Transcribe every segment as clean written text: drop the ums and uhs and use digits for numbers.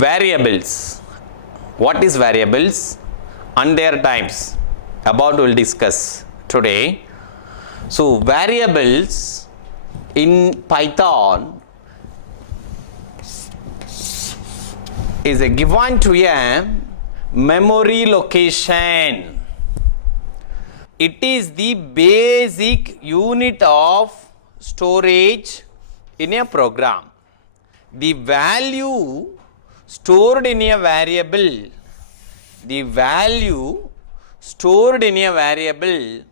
Variables. What is variables and their types? About we'll discuss today. So variables in Python is a given to a memory location. It is the basic unit of storage in a program. The value stored in a variable, the value stored in a variable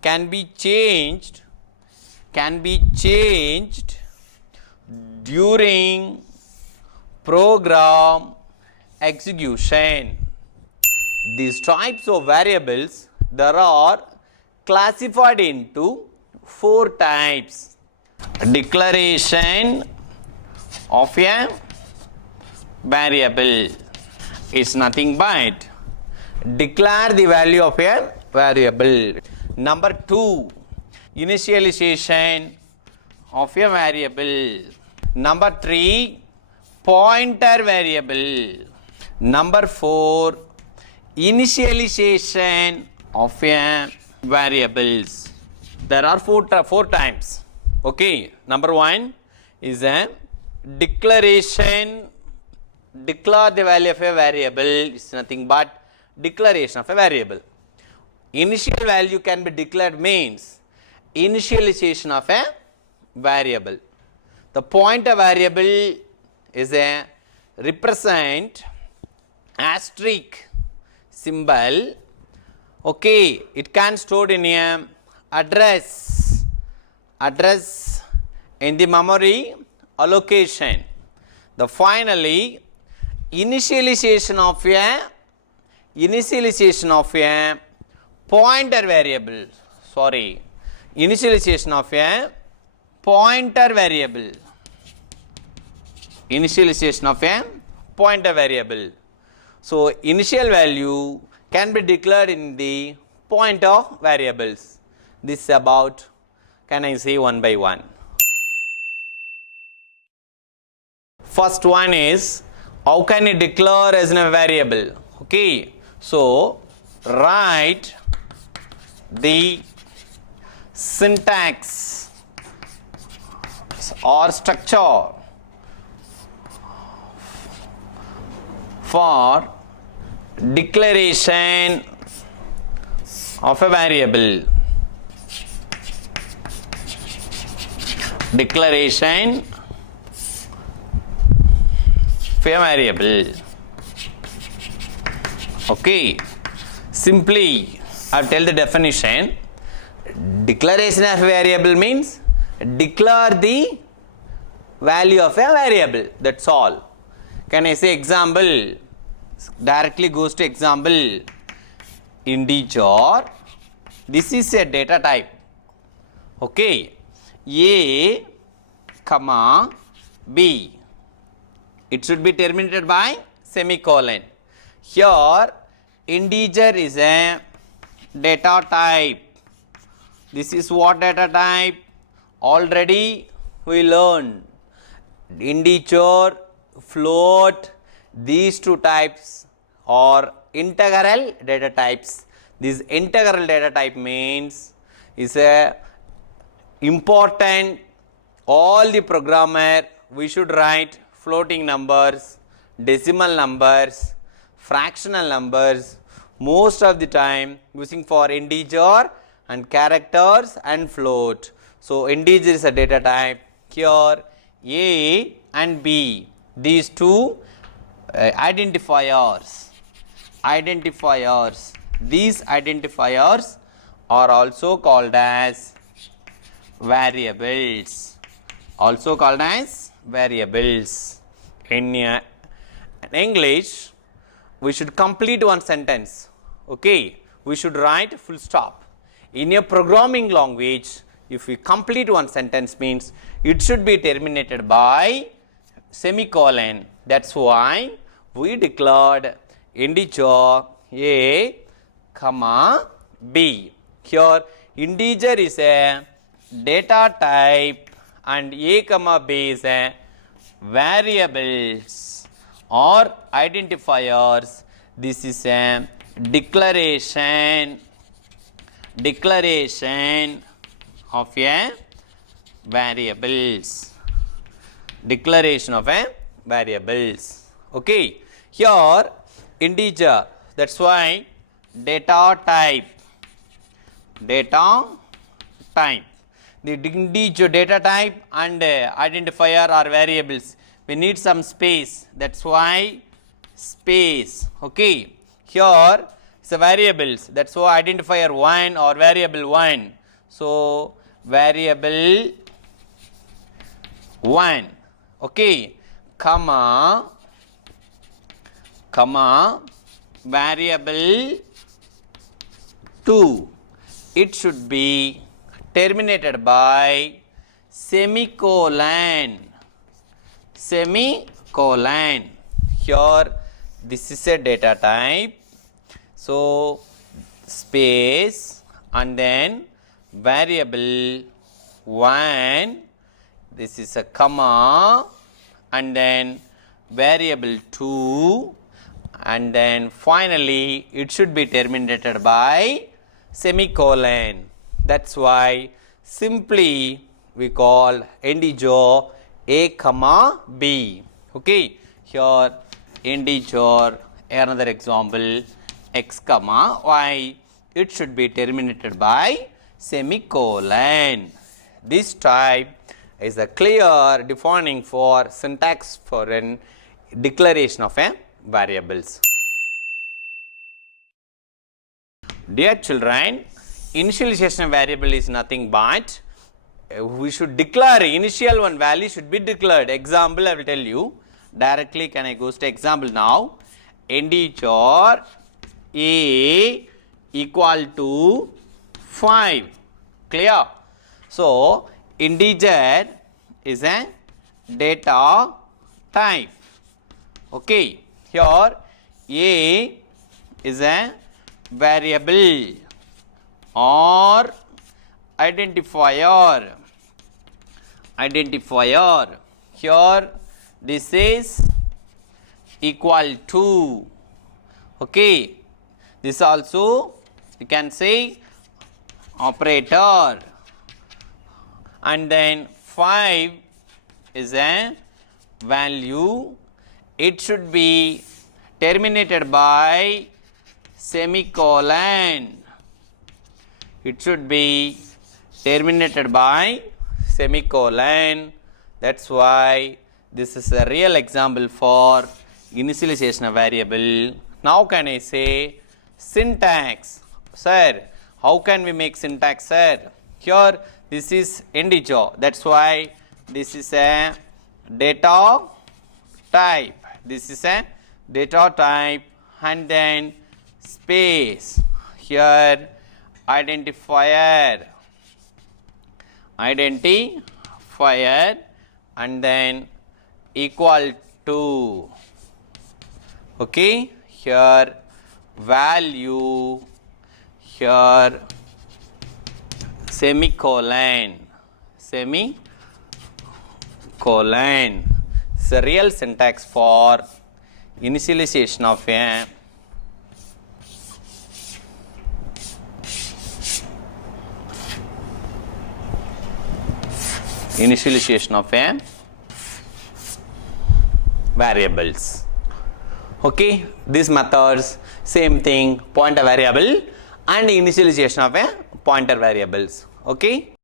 can be changed during program execution. These types of variables there are classified into 4 types. Declaration of a variable is nothing but declare the value of a variable. Number 2, initialization of a variable. Number 3, pointer variable. Number 4, initialization of a variables. There are four times. Okay, number 1 is a declaration. Declare the value of a variable is nothing but declaration of a variable. Initial value can be declared means initialization of a variable. The pointer variable is a represent asterisk symbol. Okay, it can stored in a address in the memory allocation. The finally initialization of a pointer variable. Initialization of a pointer variable. Initialization of a pointer variable. So initial value can be declared in the pointer variables. This is about, can I say one by one? First one is, how can you declare as a variable? Okay, so write the syntax or structure for declaration of a variable. Declaration of a variable. Okay, simply I will tell the definition. Declaration of a variable means declare the value of a variable, that's all. Can I say example? Directly goes to example. Integer, this is a data type. Okay, A comma B, it should be terminated by semicolon. Here integer is a data type. This is what data type? Already we learned. Integer, float, these two types are integral data types. This integral data type means is a important. All the programmer we should write floating numbers, decimal numbers, fractional numbers, most of the time using for integer and characters and float. So integer is a data type. Here A and B, these two identifiers. These identifiers are also called as variables. In English, we should complete one sentence. Okay, we should write full stop. In a programming language, if we complete one sentence means it should be terminated by semicolon. That's why we declared integer A comma B. Here integer is a data type and A comma B is a variables. or identifiers. This is a declaration of a variables. Declaration of a variables. Okay, here integer, that's why data type. The integer data type and identifier are variables. We need some space, that's why space. Okay, here it's a variables, that's why identifier 1 or variable 1. So variable 1, okay, comma variable 2. It should be terminated by semicolon. Here this is a data type, so space and then variable 1, this is a comma, and then variable 2, and then finally it should be terminated by semicolon. That's why simply we call integer a comma b. Okay, here integer, another example, x comma y, it should be terminated by semicolon. This type is a clear defining for syntax for an declaration of a variables. Dear children, initialization variable is nothing but we should declare initial one value should be declared. Example I will tell you directly. Can I go to example now? Integer a equal to 5. Clear? So integer is a data type. Okay, here a is a variable or identifier. Here this is equal to. Okay, this also you can say operator, and then 5 is a value. It should be terminated by semicolon. It should be terminated by semicolon. That's why this is a real example for initialization of variable. Now can I say syntax? Sir, how can we make syntax, sir? Here this is integer, that's why this is a data type. This is a data type, and then space, here identifier, and then equal to. Okay, here value, here semicolon. It's a real syntax for initialization of a variables. Okay, these methods same thing, pointer variable and initialization of a pointer variables. Okay.